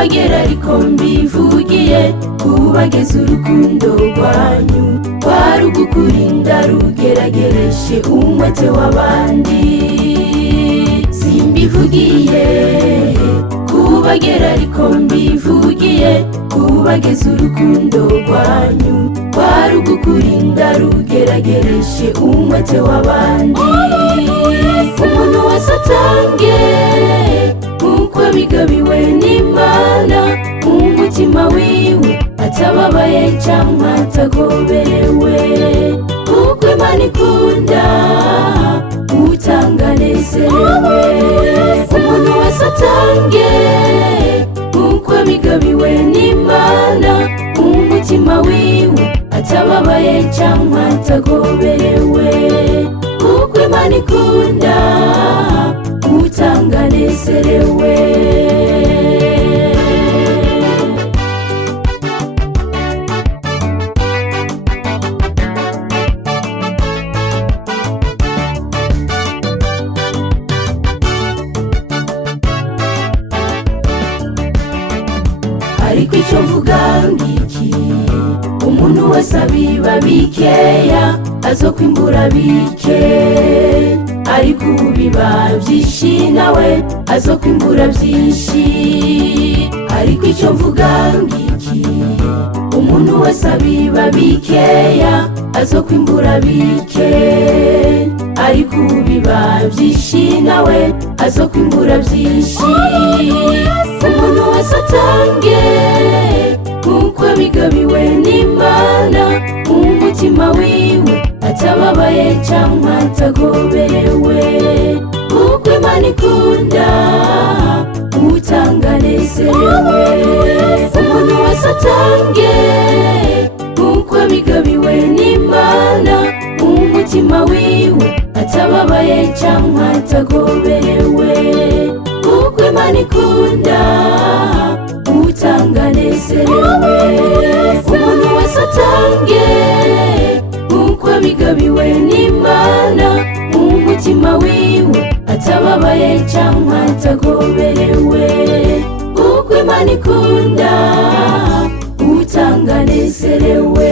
kubagera ariko mbivugiye kubageza urukundo rwanyu rwari ugukurinda rugeragereshe umwete w'abandi. Simbivugiye kubagera ariko mbivugiye kubageza urukundo rwanyu rwari ugukurinda rugeragereshe umwete w'abandi. Umuntu wese atange nk'uko bigabiwe n'Imana mu mutima wiwe, atababaye cyangwa atagoberewe, kuko Imana ikunda utanga anezerewe. Umuntu wese atange nk'uko bigabiwe n'Imana mu mutima wiwe, atababaye cyangwa atagoberewe, kuko Imana ikunda utanga anezerewe. Ariko icyo mvuga ngiki, umuntu wese abiba bikeya azokwimbura bike, ariko ubiba byinshi nawe azokwimbura byinshi. Ariko icyo mvuga ngiki, umuntu wese abiba bikeya azokwimbura bike, ariko ubiba byinshi nawe azokwimbura byinshi. Umuntu wese atange nk'uko bigabiwe n'Imana mu mutima wiwe, atababaye cyangwa atagoberewe, kuko Imana ikunda utanga anezerewe. Umuntu wese atange nk'uko bigabiwe n'Imana mu mutima wiwe, atababaye cyangwa atagoberewe, kuko Imana ikunda utanga anezerewe. Umuntu wese atange nk'uko bigabiwe n'Imana mu mutima wiwe, atababaye cyangwa atagoberewe, kuko Imana ikunda utanga anezerewe.